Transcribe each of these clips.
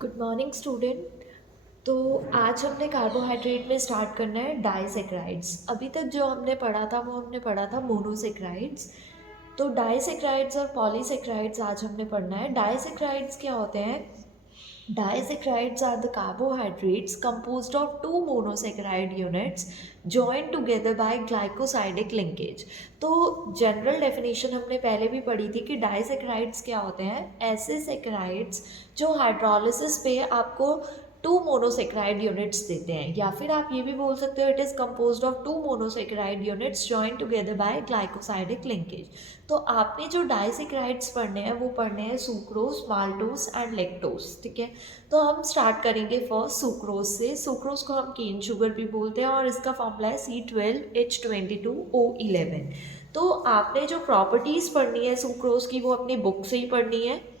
Good morning student. तो आज हमने कार्बोहाइड्रेट में स्टार्ट करना है डाइसेक्राइड्स। अभी तक जो हमने पढ़ा था वो हमने पढ़ा था मोनोसेक्राइड्स। तो डाइसेक्राइड्स और पॉलीसेक्राइड्स आज हमने पढ़ना है। डाइसेक्राइड्स क्या होते हैं? Disaccharides are the carbohydrates composed of two monosaccharide units joined together by glycosidic linkage। तो जनरल डेफिनेशन हमने पहले भी पढ़ी थी कि डाइसेक्राइड्स क्या होते हैं? ऐसे सेक्राइड्स जो हाइड्रोलिसिस पे आपको टू मोनोसेक्राइड यूनिट्स देते हैं, या फिर आप ये भी बोल सकते हो it is composed of two monosaccharide units joint together by glycosidic linkage. तो आपने जो डाइसेक्राइड्स पढ़ने हैं वो पढ़ने हैं सुक्रोज, माल्टोज एंड लेक्टोज। ठीक है, तो हम स्टार्ट करेंगे फर्स्ट सुक्रोज से। सुक्रोज को हम केन शुगर भी बोलते हैं और इसका फॉर्मूला है C12H22O11। तो आपने जो प्रॉपर्टीज़ पढ़नी है सुक्रोज की वो अपनी बुक से ही पढ़नी है।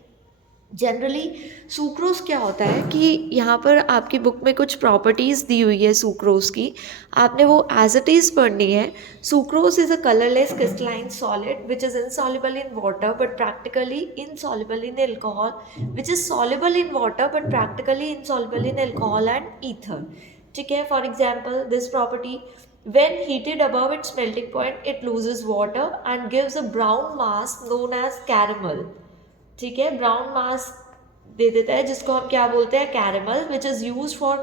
जनरली सुक्रोज क्या होता है कि यहाँ पर आपकी बुक में कुछ प्रॉपर्टीज़ दी हुई है सुक्रोज की, आपने वो एज इट इज़ पढ़नी है। Sucrose is a colourless crystalline solid which is insoluble in water but practically insoluble in alcohol, which is soluble in water but practically insoluble in alcohol and ether. ठीक है, for example this property, when heated above its melting point it loses water and gives a brown mass known as caramel। ठीक है, brown मास दे देता है जिसको हम क्या बोलते हैं? Caramel, which is use for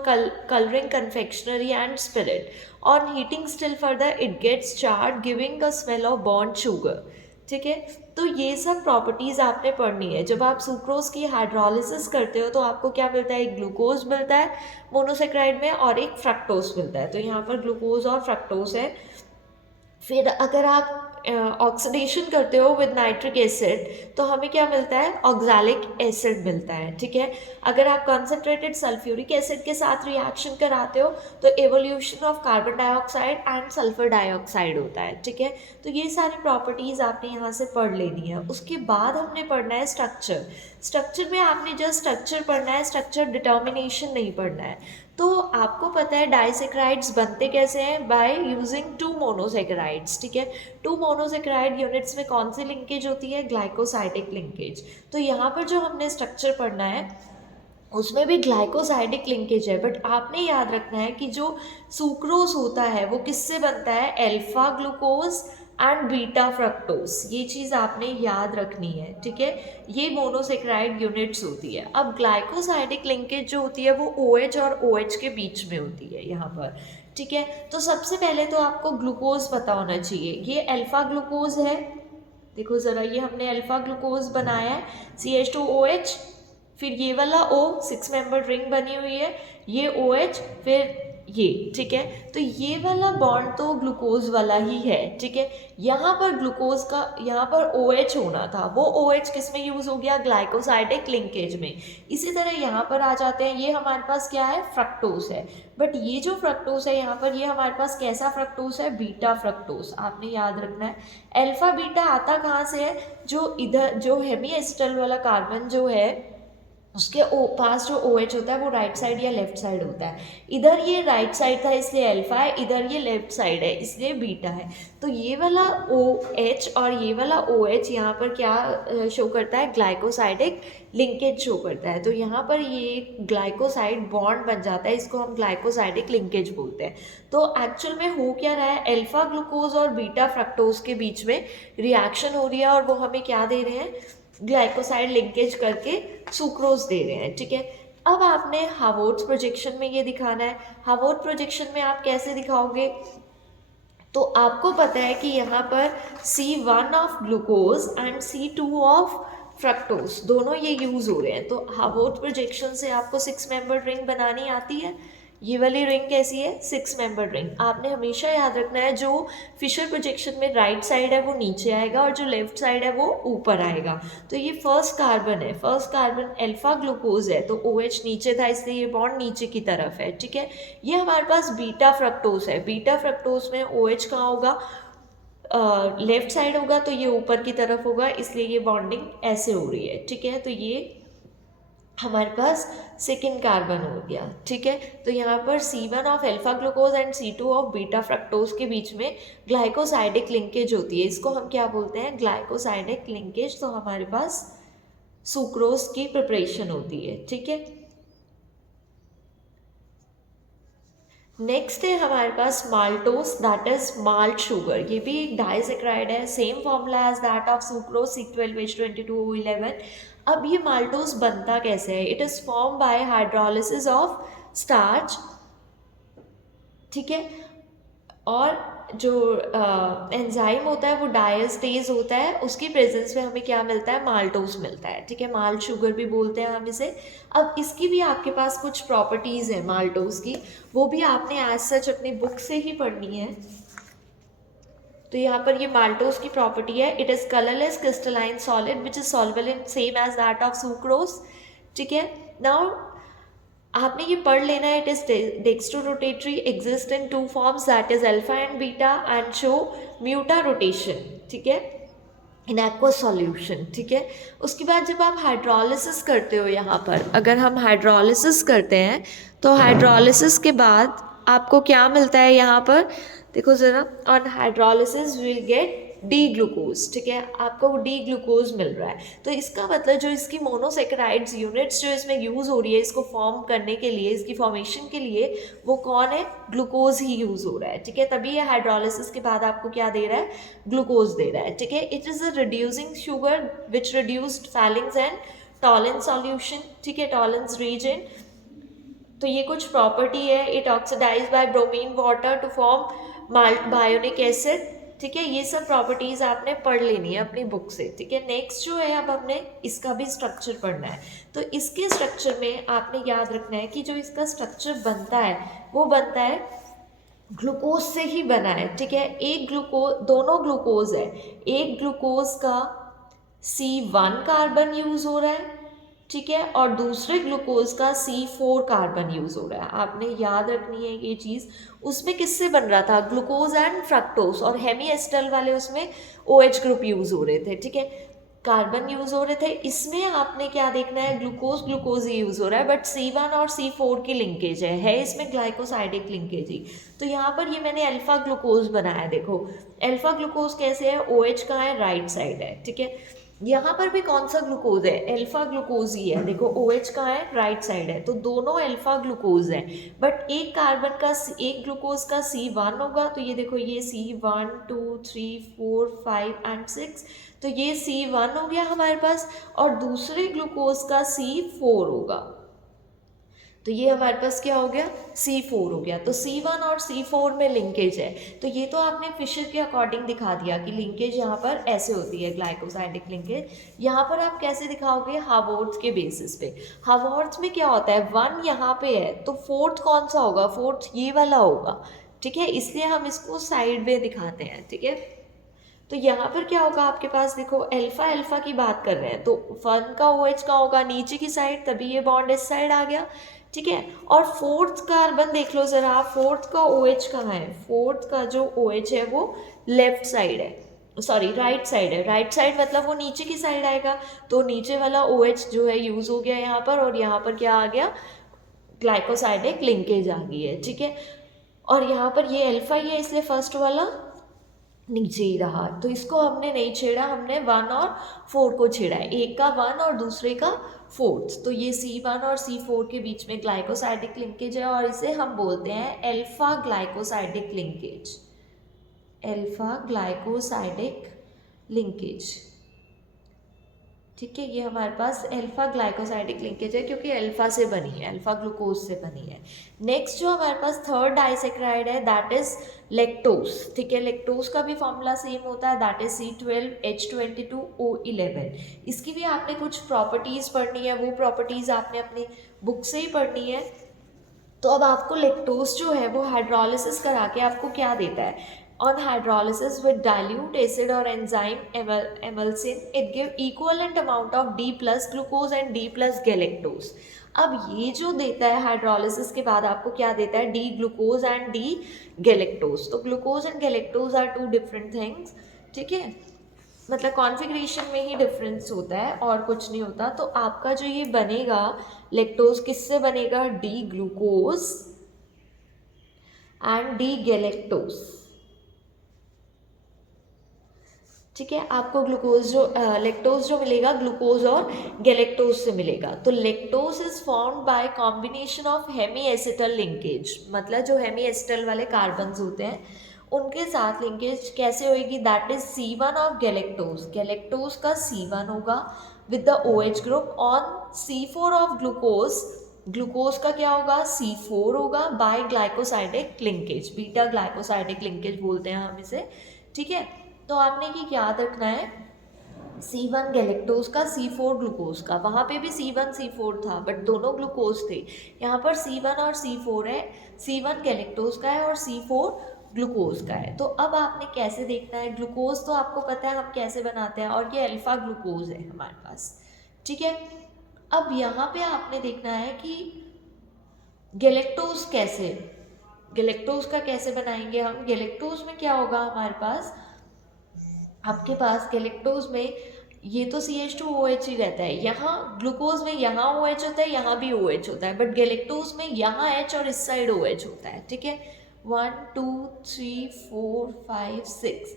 colouring confectionery and spirit. On heating still further it gets charred giving a smell of burn sugar. ठीक है, तो ये सब प्रॉपर्टीज़ आपने पढ़नी है। जब आप सुक्रोज की हाइड्रोलिसिस करते हो तो आपको क्या मिलता है? एक ग्लूकोज मिलता है मोनोसेक्राइड में और एक फ्रक्टोज मिलता है। तो यहाँ पर ग्लूकोज और फ्रक्टोज है। फिर अगर आप ऑक्सीडेशन करते हो विद नाइट्रिक एसिड तो हमें क्या मिलता है? ऑक्सैलिक एसिड मिलता है। ठीक है, अगर आप कंसनट्रेटेड सल्फ्यूरिक एसिड के साथ रिएक्शन कराते हो तो evolution of carbon dioxide and sulphur dioxide होता है। ठीक है, तो ये सारी प्रॉपर्टीज़ आपने यहाँ से पढ़ लेनी है। उसके बाद हमने पढ़ना है स्ट्रक्चर। स्ट्रक्चर में आपने जस्ट स्ट्रक्चर पढ़ना है, स्ट्रक्चर डिटर्मिनेशन नहीं पढ़ना है। तो आपको पता है डाइसेक्राइड्स बनते कैसे हैं? By using two monosaccharides. ठीक है, टू मोनोसेक्राइड यूनिट्स में कौन सी लिंकेज होती है? Glycosidic linkage. तो यहाँ पर जो हमने स्ट्रक्चर पढ़ना है उसमें भी ग्लाइकोसाइडिक लिंकेज है, बट आपने याद रखना है कि जो सुक्रोज होता है वो किससे बनता है? Alpha glucose and beta fructose. ये चीज़ आपने याद रखनी है। ठीक है, ये मोनोसेक्राइड यूनिट्स होती है। अब ग्लाइकोसाइडिक लिंकेज जो होती है वो OH और OH के बीच में होती है यहाँ पर। ठीक है, तो सबसे पहले तो आपको ग्लूकोज पता होना चाहिए। ये अल्फा ग्लूकोज है, देखो ज़रा, ये हमने अल्फा ग्लूकोज बनाया है CH2OH। फिर ये वाला O 6 मेंबर रिंग बनी हुई है, ये OH, फिर ये। ठीक है, तो ये वाला बॉन्ड तो ग्लूकोज वाला ही है। ठीक है, यहाँ पर ग्लूकोज का यहाँ पर OH होना था, वो OH किस में यूज हो गया? ग्लाइकोसाइडिक लिंकेज में। इसी तरह यहाँ पर आ जाते हैं, ये हमारे पास क्या है? फ्रक्टोज है। बट ये जो फ्रक्टोज है यहाँ पर, ये हमारे पास कैसा फ्रक्टोज है? Beta fructose. आपने याद रखना है अल्फा बीटा आता कहाँ से है? जो इधर जो हेमी एसिटल वाला कार्बन जो है उसके पास जो OH होता है वो राइट साइड या लेफ्ट साइड होता है। इधर ये राइट साइड था इसलिए अल्फा है, इधर ये लेफ्ट साइड है इसलिए बीटा है। तो ये वाला OH और ये वाला OH यहाँ पर क्या शो करता है? ग्लाइकोसाइडिक लिंकेज शो करता है। तो यहाँ पर ये ग्लाइकोसाइड बॉन्ड बन जाता है, इसको हम ग्लाइकोसाइडिक लिंकेज बोलते हैं। तो एक्चुअल में हो क्या रहा है? अल्फा ग्लूकोज और बीटा फ्रक्टोज के बीच में रिएक्शन हो रही है और वो हमें क्या दे रहे हैं? ग्लाइकोसाइड लिंकेज करके सुक्रोज दे रहे हैं। ठीक है, अब आपने हार्वर्ड्स प्रोजेक्शन में ये दिखाना है। हार्वर्ड प्रोजेक्शन में आप कैसे दिखाओगे? तो आपको पता है कि यहाँ पर C1 of glucose and C2 of fructose दोनों ये यूज हो रहे हैं। तो हार्वर्ड प्रोजेक्शन से आपको 6 मेंबर रिंग बनानी आती है। ये वाली रिंग कैसी है? 6 मेंबर रिंग। आपने हमेशा याद रखना है जो फिशर प्रोजेक्शन में राइट साइड है वो नीचे आएगा और जो लेफ्ट साइड है वो ऊपर आएगा। तो ये फर्स्ट कार्बन है, फर्स्ट कार्बन अल्फा ग्लूकोज है, तो OH नीचे था इसलिए ये बॉन्ड नीचे की तरफ है। ठीक है, ये हमारे पास बीटा फ्रक्टोज है। बीटा फ्रक्टोज में OH कहाँ होगा? लेफ्ट साइड होगा, तो ये ऊपर की तरफ होगा इसलिए ये बॉन्डिंग ऐसे हो रही है। ठीक है, तो ये हमारे पास सेकेंड कार्बन हो गया। ठीक है, तो यहाँ पर C1 of alpha glucose and C2 of beta fructose के बीच में ग्लाइकोसाइडिक लिंकेज होती है। इसको हम क्या बोलते हैं? Glycosidic linkage. तो हमारे पास सुक्रोज की प्रिपरेशन होती है। ठीक है, नेक्स्ट है हमारे पास maltose, that is malt sugar. ये भी एक डाइसेक्राइड है, same formula as that of sucrose C12H22O11। अब ये माल्टोस बनता कैसे है? It is form by hydrolysis of starch, ठीक है। और जो एंजाइम होता है वो डायस्टेज होता है, उसकी प्रेजेंस में हमें क्या मिलता है? माल्टोस मिलता है, ठीक है। माल्ट शुगर भी बोलते हैं हम इसे। अब इसकी भी आपके पास कुछ प्रॉपर्टीज़ हैं माल्टोस की, वो भी आपने एज सच अपनी बुक से ही पढ़नी है। तो यहाँ पर ये माल्टोस की प्रॉपर्टी है, it is colourless crystalline solid which is soluble in same as that of sucrose, ठीक है। नाउ आपने ये पढ़ लेना है, it is dextrorotatory, exist in two forms that is alpha and beta and show mutarotation, ठीक है, in aqueous solution, ठीक है। उसके बाद जब आप हाइड्रोलिसिस करते हो, यहाँ पर अगर हम हाइड्रोलिसिस करते हैं तो हाइड्रोलिसिस के बाद आपको क्या मिलता है? यहाँ पर देखो ज़रा, on hydrolysis will get D glucose, ठीक है, आपको डी ग्लूकोज मिल रहा है। तो इसका मतलब जो इसकी मोनोसेकेराइड्स यूनिट्स जो इसमें यूज़ हो रही है इसको फॉर्म करने के लिए, इसकी फॉर्मेशन के लिए, वो कौन है? ग्लूकोज ही यूज़ हो रहा है, ठीक है। तभी ये हाइड्रोलिसिस के बाद आपको क्या दे रहा है? ग्लूकोज दे रहा है, ठीक है। It is a reducing sugar which reduced Fehling's and Tollens solution, ठीक है, टॉलेंस रीजन। तो ये कुछ प्रॉपर्टी है। It oxidise by bromine water to form maltobionic acid, ठीक है। ये सब प्रॉपर्टीज आपने पढ़ लेनी है अपनी बुक से, ठीक है। नेक्स्ट जो है, अब हमने इसका भी स्ट्रक्चर पढ़ना है। तो इसके स्ट्रक्चर में आपने याद रखना है कि जो इसका स्ट्रक्चर बनता है वो बनता है ग्लूकोज से ही बना है, ठीक है। एक ग्लूकोज, दोनों ग्लूकोज है, एक ग्लूकोज का C1 कार्बन यूज हो रहा है, ठीक है, और दूसरे ग्लूकोज का C4 कार्बन यूज हो रहा है। आपने याद रखनी है ये चीज़। उसमें किससे बन रहा था? ग्लूकोज एंड फ्रक्टोज, और हेमी एस्टर वाले उसमें OH ग्रुप यूज हो रहे थे, ठीक है, कार्बन यूज हो रहे थे। इसमें आपने क्या देखना है? ग्लूकोज ग्लूकोज ही यूज हो रहा है, बट C1 और C4 की लिंकेज है इसमें ग्लाइकोसाइडिक लिंकेज ही। तो यहाँ पर ये मैंने अल्फा ग्लूकोज बनाया, देखो अल्फा ग्लूकोज कैसे है? OH कहाँ है? राइट साइड है, ठीक है। यहाँ पर भी कौन सा ग्लूकोज है? अल्फा ग्लूकोज ही है, देखो OH कहाँ है? राइट साइड है। तो दोनों अल्फा ग्लूकोज हैं, बट एक कार्बन का, एक ग्लूकोज का C1 होगा, तो ये देखो ये C1 2 3 4 5 एंड 6, तो ये C1 हो गया हमारे पास, और दूसरे ग्लूकोज का C4 होगा, तो ये हमारे पास क्या हो गया? C4 हो गया। तो C1 और C4 में लिंकेज है। तो ये तो आपने फिशर के अकॉर्डिंग दिखा दिया कि लिंकेज यहाँ पर ऐसे होती है, ग्लाइकोसाइडिक लिंकेज। यहाँ पर आप कैसे दिखाओगे? हावर्थ के बेसिस पे। हावर्थ में क्या होता है? 1 यहाँ पे है, तो फोर्थ कौन सा होगा? फोर्थ ये वाला होगा, ठीक है, इसलिए हम इसको साइड में दिखाते हैं, ठीक है। तो यहाँ पर क्या होगा आपके पास? देखो अल्फा अल्फा की बात कर रहे हैं, तो 1 का OH का होगा नीचे की साइड, तभी ये बॉन्ड इस साइड आ गया, ठीक है। और फोर्थ कार्बन देख लो जरा, फोर्थ का OH कहाँ है? फोर्थ का जो OH है वो लेफ्ट साइड है, सॉरी राइट साइड है। राइट साइड मतलब वो नीचे की साइड आएगा, तो नीचे वाला OH जो है यूज हो गया यहाँ पर, और यहाँ पर क्या आ गया? ग्लाइकोसाइडिक लिंकेज आ गई है, ठीक है। और यहाँ पर ये अल्फा ही है, इसलिए फर्स्ट वाला नीचे ही रहा, तो इसको हमने नहीं छेड़ा, हमने 1 और 4 को छेड़ा है, एक का 1 और दूसरे का 4th। तो ये C1 और C4 के बीच में ग्लाइकोसाइडिक लिंकेज है, और इसे हम बोलते हैं alpha glycosidic linkage, alpha glycosidic linkage, ठीक है। ये हमारे पास अल्फा ग्लाइकोसाइडिक लिंकेज है, क्योंकि अल्फा से बनी है, अल्फा ग्लूकोज से बनी है। नेक्स्ट जो हमारे पास थर्ड डाइसेक्राइड है, दैट इज लेक्टोस, ठीक है। लेक्टोस का भी फॉर्मूला सेम होता है, दैट इज C12H22O11। इसकी भी आपने कुछ प्रॉपर्टीज़ पढ़नी है, वो प्रॉपर्टीज़ आपने अपनी बुक से ही पढ़नी है। तो अब आपको लेक्टोस जो है वो हाइड्रोलिसिस करा के आपको क्या देता है? On hydrolysis with dilute acid or enzyme emulsin, it give equivalent amount of D plus glucose and D plus galactose। अब ये जो देता है हाइड्रोलिसिस के बाद आपको क्या देता है? D glucose and D galactose. तो glucose and galactose are two different things, ठीक है, मतलब कॉन्फ़िगरेशन में ही डिफरेंस होता है और कुछ नहीं होता। तो आपका जो ये बनेगा लेक्टोज किससे बनेगा? D glucose and D galactose, ठीक है। आपको ग्लूकोज जो लेक्टोज जो मिलेगा ग्लूकोज और गैलेक्टोज से मिलेगा। तो lactose is formed by combination of hemiacetal linkage, मतलब जो हेमी एसिटल वाले कार्बन्स होते हैं उनके साथ लिंकेज कैसे होगी, that is C1 of galactose, galactose का C1 होगा with the OH group on C4 of glucose, glucose का क्या होगा C4 होगा by glycosidic linkage, beta glycosidic linkage बोलते हैं हम इसे। ठीक है, तो आपने ये याद रखना है C1 गैलेक्टोज का C4 ग्लूकोज का, वहाँ पे भी C1 C4 था बट दोनों ग्लूकोज थे, यहाँ पर C1 और C4 है, C1 गैलेक्टोज का है और C4 ग्लूकोज का है। तो अब आपने कैसे देखना है, ग्लूकोज तो आपको पता है हम कैसे बनाते हैं और ये अल्फा ग्लूकोज है हमारे पास। ठीक है, अब यहाँ पे आपने देखना है कि गैलेक्टोज कैसे, गैलेक्टोज का कैसे बनाएंगे हम। गैलेक्टोज में क्या होगा हमारे पास, आपके पास गैलेक्टोज में ये तो CH2OH ही रहता है, यहाँ ग्लूकोज में यहाँ OH होता है, यहाँ भी OH होता है, बट गैलेक्टोज में यहाँ H और इस साइड OH होता है। ठीक है, 1 2 3 4 5 6,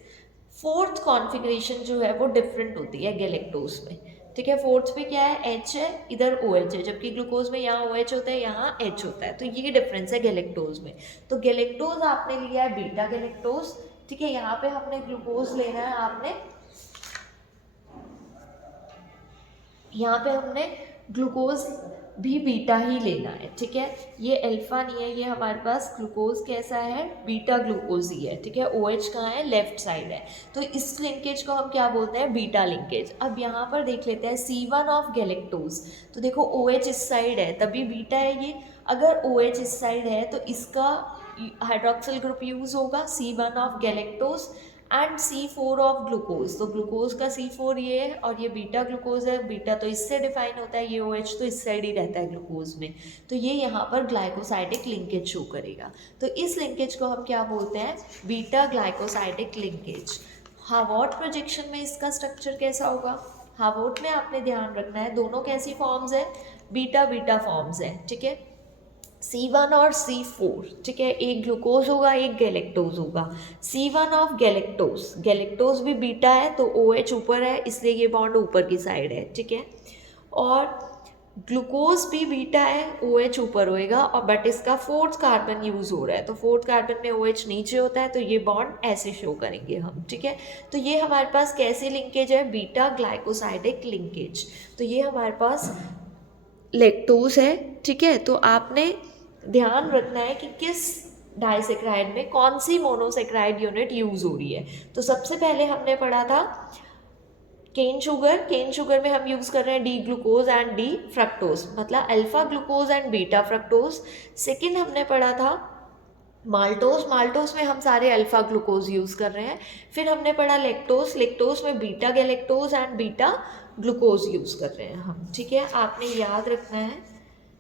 फोर्थ कॉन्फ़िगरेशन जो है वो डिफरेंट होती है गैलेक्टोज में। ठीक है, फोर्थ पे क्या है H है, इधर OH है, जबकि ग्लूकोज में यहाँ OH होता है, यहाँ H होता है। तो ये डिफरेंस है गैलेक्टोज में। तो गैलेक्टोज आपने लिया है बीटा गैलेक्टोज। ठीक है, यहाँ पे हमने ग्लूकोज लेना है, आपने यहाँ पे हमने ग्लूकोज भी बीटा ही लेना है। ठीक है, ये अल्फा नहीं है, ये हमारे पास ग्लूकोज कैसा है, बीटा ग्लूकोज ही है। ठीक है, OH कहाँ है, लेफ्ट साइड है, तो इस लिंकेज को हम क्या बोलते हैं, बीटा लिंकेज। अब यहाँ पर देख लेते हैं C1 ऑफ गैलेक्टोज, तो देखो OH इस साइड है तभी बीटा है ये, अगर OH इस साइड है तो इसका हाइड्रोक्सिल ग्रुप यूज होगा C1 of galactose and C4 of glucose. तो ग्लूकोज का C4 ये है और ये बीटा ग्लूकोज है, बीटा तो इससे डिफाइन होता है, ये OH तो इस साइड ही रहता है ग्लूकोज में, तो ये यहाँ पर ग्लाइकोसाइडिक लिंकेज शो करेगा। तो इस लिंकेज को हम क्या बोलते हैं, बीटा ग्लाइकोसाइडिक लिंकेज। हावॉट प्रोजेक्शन में इसका स्ट्रक्चर कैसा होगा, हावॉट में आपने ध्यान रखना है दोनों कैसी फॉर्म्स है, बीटा बीटा फॉर्म्स है। ठीक है, C1 और C4, ठीक है, एक ग्लूकोज होगा एक गैलेक्टोज होगा। C1 ऑफ गैलेक्टोज, गैलेक्टोज भी बीटा है तो OH ऊपर है इसलिए ये बॉन्ड ऊपर की साइड है। ठीक है, और ग्लूकोज भी बीटा है, OH ऊपर होएगा और बट इसका फोर्थ कार्बन यूज हो रहा है, तो फोर्थ कार्बन में OH नीचे होता है, तो ये बॉन्ड ऐसे शो करेंगे हम। ठीक है, तो ये हमारे पास कैसी लिंकेज है, बीटा ग्लाइकोसाइडिक लिंकेज। तो ये हमारे पास लेक्टोज है। ठीक है, तो आपने ध्यान रखना है कि किस डाइसेक्राइड में कौन सी मोनोसेक्राइड यूनिट यूज हो रही है। तो सबसे पहले हमने पढ़ा था केन शुगर, केन शुगर में हम यूज कर रहे हैं D glucose and D fructose, मतलब alpha glucose and beta fructose. Second हमने पढ़ा था माल्टोज, माल्टोज में हम सारे अल्फा ग्लूकोज यूज कर रहे हैं। फिर हमने पढ़ा लेक्टोज, लेक्टोज में beta galactose and beta glucose use कर रहे हैं हम। ठीक है, आपने याद रखना है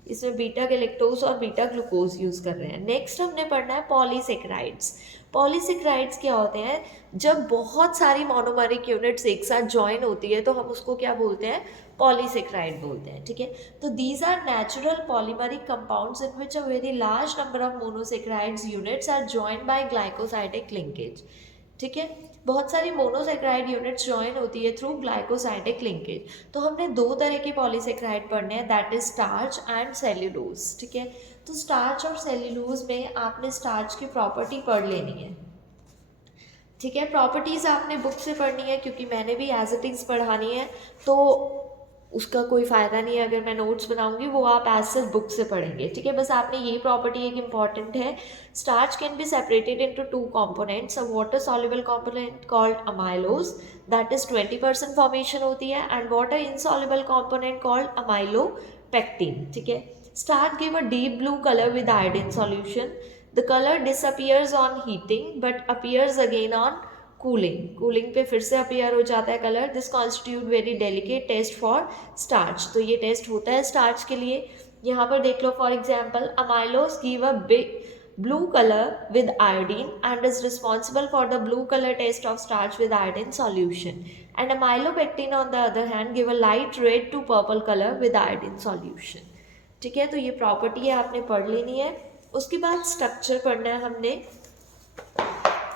इसमें बीटा गैलेक्टोज और बीटा ग्लूकोज यूज कर रहे हैं। नेक्स्ट हमने पढ़ना है पॉलीसेक्राइड्स। पॉलीसेक्राइड्स क्या होते हैं, जब बहुत सारी मोनोमरिक यूनिट्स एक साथ ज्वाइन होती है तो हम उसको क्या बोलते हैं, पॉलीसेक्राइड बोलते हैं। ठीक है, तो these are natural polymeric compounds in which a very large number of monosaccharides units are joined by glycosidic linkage. ठीक है, बहुत सारी मोनोसेक्राइड यूनिट्स ज्वाइन होती है थ्रू ग्लाइकोसाइडिक लिंकेज। तो हमने दो तरह के पॉलीसेक्राइड पढ़ने हैं, that is starch and cellulose. ठीक है, तो स्टार्च और सेल्यूलोज में आपने स्टार्च की प्रॉपर्टी पढ़ लेनी है। ठीक है, प्रॉपर्टीज़ आपने बुक से पढ़नी है क्योंकि मैंने भी एज इट इज़ पढ़ानी है, तो उसका कोई फ़ायदा नहीं है अगर मैं नोट्स बनाऊंगी, वो आप एज सच बुक से पढ़ेंगे। ठीक है, बस आपने ये प्रॉपर्टी एक इम्पॉर्टेंट है, starch can be separated into two components, a water soluble component called amylose that is 20% formation होती है, and water insoluble component called amylopectin. ठीक है, starch give a deep blue colour with iodine solution, the colour disappears on heating but appears again on cooling, cooling पे फिर से appear हो जाता है colour. This constitute very delicate test for starch, तो ये टेस्ट होता है स्टार्च के लिए। यहाँ पर देख लो for example, amylose give a big blue colour with iodine and is responsible for the blue colour test of starch with iodine solution, and amylopectin on the other hand give a light red to purple colour with iodine solution. ठीक है, तो ये property है आपने पढ़ लेनी है। उसके बाद स्ट्रक्चर पढ़ना है हमने।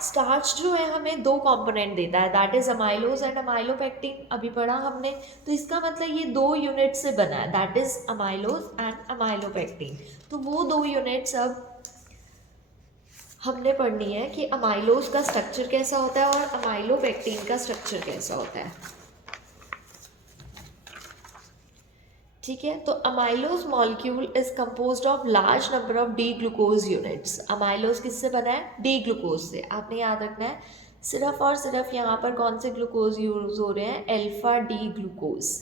स्टार्च जो है हमें दो कंपोनेंट देता है, that is amylose and amylopectin, अभी पढ़ा हमने। तो इसका मतलब ये दो यूनिट से बना है, that is amylose and amylopectin. तो वो दो यूनिट्स अब हमने पढ़नी है कि अमाइलोज का स्ट्रक्चर कैसा होता है और अमाइलोपेक्टिन का स्ट्रक्चर कैसा होता है। ठीक है, तो amylose molecule is composed of large number of D glucose units. Amylose किससे बना है? डी ग्लूकोज से। आपने याद रखना है सिर्फ और सिर्फ यहाँ पर कौन से ग्लूकोज यूज हो रहे हैं? Alpha D glucose.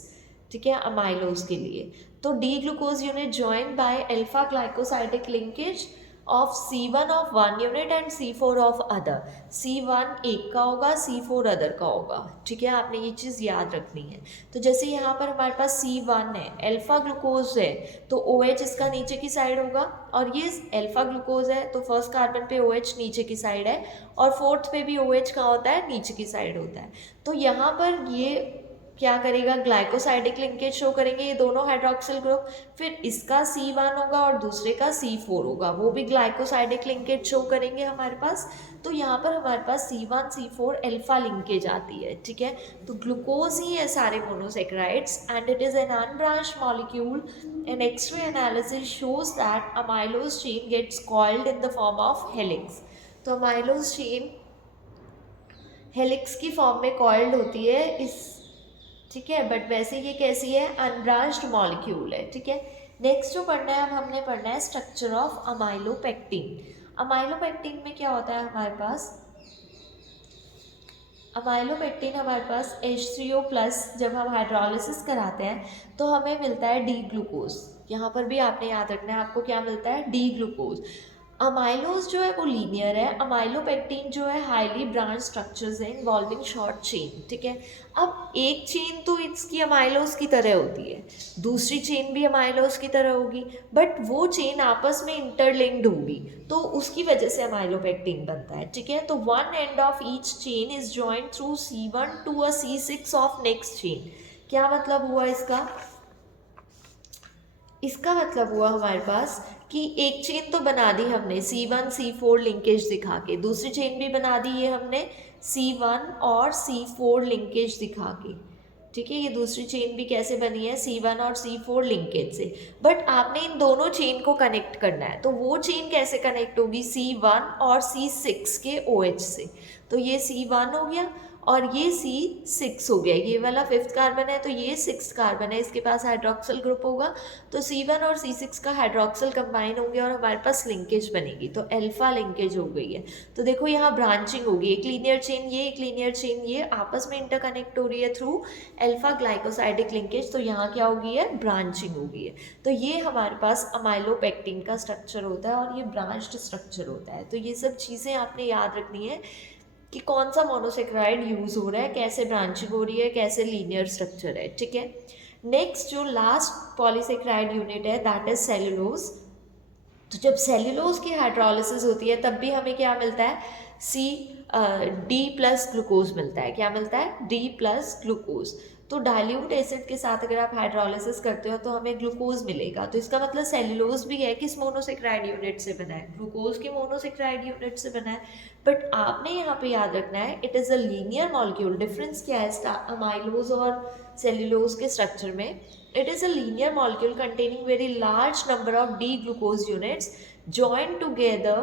ठीक है, अमाइलोज के लिए। तो D glucose unit join by alpha glycosidic linkage of C1 of one unit and C4 of other. C1 एक का होगा, C4 अदर का होगा। ठीक है, आपने ये चीज़ याद रखनी है। तो जैसे यहाँ पर हमारे पास C1 है, अल्फा ग्लूकोज है, तो OH इसका नीचे की साइड होगा, और ये अल्फा ग्लूकोज है तो फर्स्ट कार्बन पे OH नीचे की साइड है, और फोर्थ पे भी OH कहाँ होता है? नीचे की साइड होता है। तो यहाँ पर ये क्या करेगा? ग्लाइकोसाइडिक लिंकेज शो करेंगे ये दोनों हाइड्रोक्सिल ग्रुप। फिर इसका C1 होगा और दूसरे का C4 होगा, वो भी ग्लाइकोसाइडिक लिंकेज शो करेंगे हमारे पास। तो यहाँ पर हमारे पास C1 C4 अल्फा लिंकेज आती है। ठीक है, तो ग्लूकोज ही है सारे monosaccharides and it is an unbranched molecule. An X-ray analysis shows that amylose chain gets coiled in the form of helix. तो अमाइलोज चेन हेलिक्स की फॉर्म में कॉइल्ड होती है इस। ठीक है, बट वैसे ये कैसी है? अनब्रांच्ड मॉलिक्यूल है। ठीक है, नेक्स्ट जो पढ़ना है अब हमने पढ़ना है स्ट्रक्चर ऑफ अमाइलोपेक्टिन। अमाइलोपेक्टिन में क्या होता है हमारे पास? अमाइलोपेक्टिन हमारे पास H3O प्लस जब हम हाइड्रोलिसिस कराते हैं तो हमें मिलता है डी ग्लूकोज। यहाँ पर भी आपने याद रखना है आपको क्या मिलता है? D glucose. अमाइलोज जो है वो लीनियर है, अमाइलोपेक्टिन जो है हाईली ब्रांच स्ट्रक्चर्स है इन्वॉल्विंग शॉर्ट चेन। ठीक है, अब एक चेन तो इसकी अमाइलोज की तरह होती है, दूसरी चेन भी अमाइलोज की तरह होगी, बट वो चेन आपस में इंटरलिंक्ड होगी, तो उसकी वजह से अमाइलोपेक्टिन बनता है। ठीक है, तो one end of each chain is joined through C1 to a C6 of next chain. क्या मतलब हुआ इसका? इसका मतलब हुआ हमारे पास कि एक चेन तो बना दी हमने C1 C4 लिंकेज दिखा के, दूसरी चेन भी बना दी है हमने C1 और C4 लिंकेज दिखा के। ठीक है, ये दूसरी चेन भी कैसे बनी है? C1 और C4 लिंकेज से। बट आपने इन दोनों चेन को कनेक्ट करना है, तो वो चेन कैसे कनेक्ट होगी? C1 और C6 के OH से। तो ये C1 हो गया और ये C6 हो गया, ये वाला फिफ्थ कार्बन है तो ये सिक्स कार्बन है, इसके पास हाइड्रोक्सिल ग्रुप होगा, तो C1 और C6 का हाइड्रोक्सिल कंबाइन होंगे और हमारे पास लिंकेज बनेगी, तो अल्फा लिंकेज हो गई है। तो देखो यहाँ ब्रांचिंग होगी, एक लीनियर चेन ये, एक लीनियर चेन ये आपस में इंटरकनेक्ट हो रही है थ्रू अल्फा ग्लाइकोसाइडिक लिंकेज, तो यहाँ क्या होगी है? ब्रांचिंग होगी है। तो ये हमारे पास अमाइलोपेक्टिन का स्ट्रक्चर होता है और ये ब्रांच्ड स्ट्रक्चर होता है। तो ये सब चीज़ें आपने याद रखनी है कि कौन सा मोनोसेक्राइड यूज हो रहा है, कैसे ब्रांचिंग हो रही है, कैसे लीनियर स्ट्रक्चर है। ठीक है, नेक्स्ट जो लास्ट पॉलीसेक्राइड यूनिट है दैट इज सेलुलोज। तो जब सेलुलोज की हाइड्रोलिसिस होती है तब भी हमें क्या मिलता है? डी प्लस ग्लूकोज मिलता है। क्या मिलता है? D plus glucose. तो डाइल्यूट एसिड के साथ अगर आप हाइड्रोलिसिस करते हो तो हमें ग्लूकोज मिलेगा। तो इसका मतलब सेलुलोज भी है किस मोनोसेक्राइड यूनिट से बना है? ग्लूकोज के मोनोसेक्राइड यूनिट से बना है। बट आपने यहाँ पे याद रखना है it is a linear molecule. Difference क्या है अमाइलोज और सेलुलोज के स्ट्रक्चर में? It is a linear molecule containing very large number of D glucose units join together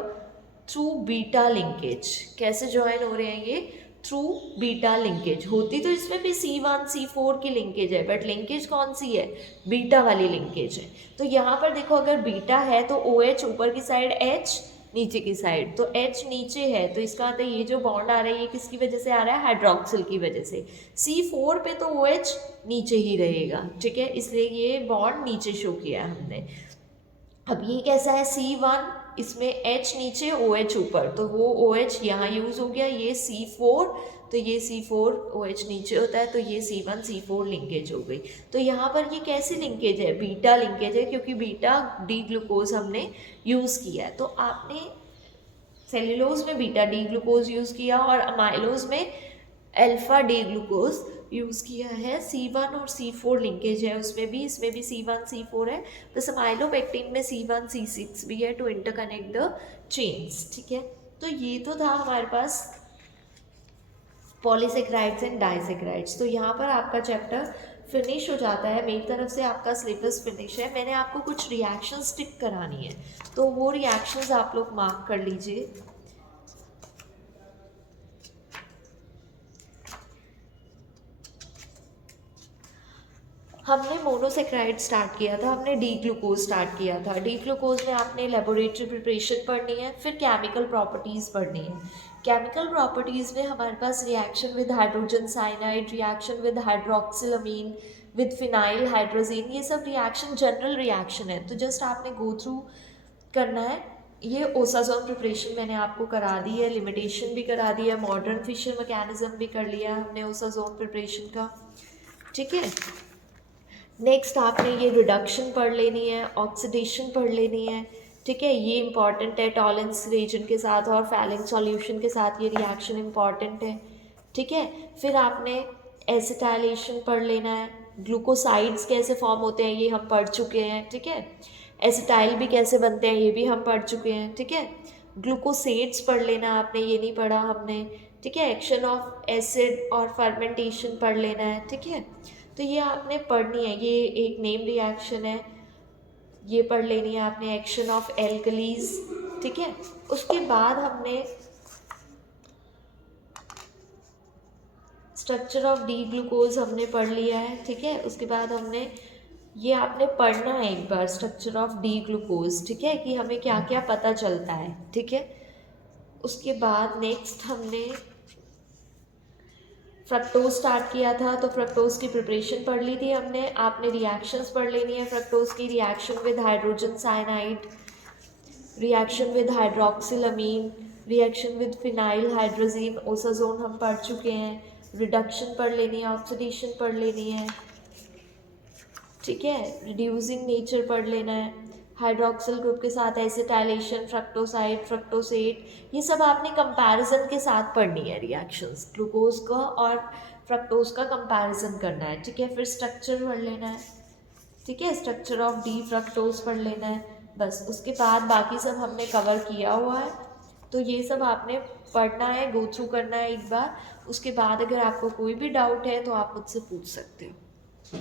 through beta linkage. कैसे ज्वाइन हो रहे हैं ये? Through beta linkage. होती तो इसमें भी C1 C4 की लिंकेज है, बट लिंकेज कौन सी है? बीटा वाली लिंकेज है। तो यहाँ पर देखो अगर बीटा है तो OH ऊपर की साइड, H नीचे की साइड, तो H नीचे है तो इसका मतलब ये जो बॉन्ड आ रहा है ये किसकी वजह से आ रहा है? हाइड्रोक्सिल की वजह से। C4 पे तो OH नीचे ही रहेगा। ठीक है, इसलिए ये बॉन्ड नीचे शो किया है हमने। अब ये कैसा है? C1 इसमें H नीचे OH ऊपर, तो वो OH यहाँ यूज़ हो गया, ये C4, तो ये C4 OH नीचे होता है, तो ये C1 C4 लिंकेज हो गई। तो यहाँ पर ये कैसी लिंकेज है? बीटा लिंकेज है, क्योंकि बीटा डी ग्लूकोज हमने यूज़ किया है। तो आपने सेल्यूलोज में बीटा डी ग्लूकोज यूज़ किया और अमाइलोज में अल्फा डी ग्लूकोज यूज़ किया है। C1 और C4 लिंकेज है उसमें भी, इसमें भी C1 C4 है, बस अमाइलोपेक्टिन में C1 C6 भी है टू इंटरकनेक्ट द चेन्स। ठीक है, तो ये तो था हमारे पास पॉलीसेक्राइड्स एंड डाइसेक्राइड्स। तो यहाँ पर आपका चैप्टर फिनिश हो जाता है। मेरी तरफ से आपका सिलेबस फिनिश है। मैंने आपको कुछ रिएक्शंस टिक करानी है, तो वो रिएक्शंस आप लोग मार्क कर लीजिए। हमने मोनोसेक्राइड स्टार्ट किया था, हमने डी ग्लूकोज स्टार्ट किया था। डी ग्लूकोज में आपने लेबोरेटरी प्रिपरेशन पढ़नी है, फिर केमिकल प्रॉपर्टीज़ पढ़नी है। केमिकल प्रॉपर्टीज़ में हमारे पास reaction with hydrogen cyanide, reaction with hydroxylamine, with phenyl hydrazine, ये सब रिएक्शन जनरल रिएक्शन है, तो जस्ट आपने गो थ्रू करना है। ये ओसाजोन प्रिपरेशन मैंने आपको करा दी है, लिमिटेशन भी करा दी है, मॉडर्न फिशर मैकेनिज्म भी कर लिया हमने ओसाजोन प्रिपरेशन का, ठीक है। नेक्स्ट आपने ये रिडक्शन पढ़ लेनी है, ऑक्सीडेशन पढ़ लेनी है, ठीक है, ये इंपॉर्टेंट है। टॉलेंस रिएजेंट के साथ और फैलिंग सॉल्यूशन के साथ ये रिएक्शन इंपॉर्टेंट है, ठीक है। फिर आपने एसिटाइलेशन पढ़ लेना है, ग्लूकोसाइड्स कैसे फॉर्म होते हैं ये हम पढ़ चुके हैं, ठीक है। एसिटाइल भी कैसे बनते हैं ये भी हम पढ़ चुके हैं, ठीक है। ग्लूकोसेट्स पढ़ लेना आपने, ये नहीं पढ़ा हमने, ठीक है। एक्शन ऑफ एसिड और फर्मेंटेशन पढ़ लेना है, ठीक है। तो ये आपने पढ़नी है। ये एक नेम रिएक्शन है, ये पढ़ लेनी है आपने, एक्शन ऑफ एल्कलीज, ठीक है। उसके बाद हमने स्ट्रक्चर ऑफ डी ग्लूकोज हमने पढ़ लिया है, ठीक है। उसके बाद हमने ये आपने पढ़ना है एक बार, स्ट्रक्चर ऑफ डी ग्लूकोज, ठीक है, कि हमें क्या क्या पता चलता है, ठीक है। उसके बाद नेक्स्ट हमने फ्रक्टोज स्टार्ट किया था, तो फ्रक्टोज की प्रिपरेशन पढ़ ली थी हमने। आपने रिएक्शंस पढ़ लेनी है फ्रक्टोज की, reaction with hydrogen cyanide, reaction with hydroxylamine, reaction with phenyl hydrazine, osazone हम पढ़ चुके हैं। रिडक्शन पढ़ लेनी है, ऑक्सीडेशन पढ़ लेनी है, ठीक है। रिड्यूसिंग नेचर पढ़ लेना है, हाइड्रोक्सिल ग्रुप के साथ एसिटाइलेशन, फ्रक्टोसाइड, फ्रक्टोसेट, ये सब आपने कंपैरिजन के साथ पढ़नी है रिएक्शंस, ग्लूकोज का और फ्रक्टोज का कंपैरिजन करना है, ठीक है। फिर स्ट्रक्चर पढ़ लेना है, ठीक है, स्ट्रक्चर ऑफ डी फ्रक्टोज पढ़ लेना है। बस उसके बाद बाकी सब हमने कवर किया हुआ है, तो ये सब आपने पढ़ना है, गो थ्रू करना है एक बार। उसके बाद अगर आपको कोई भी डाउट है तो आप मुझसे पूछ सकते हो।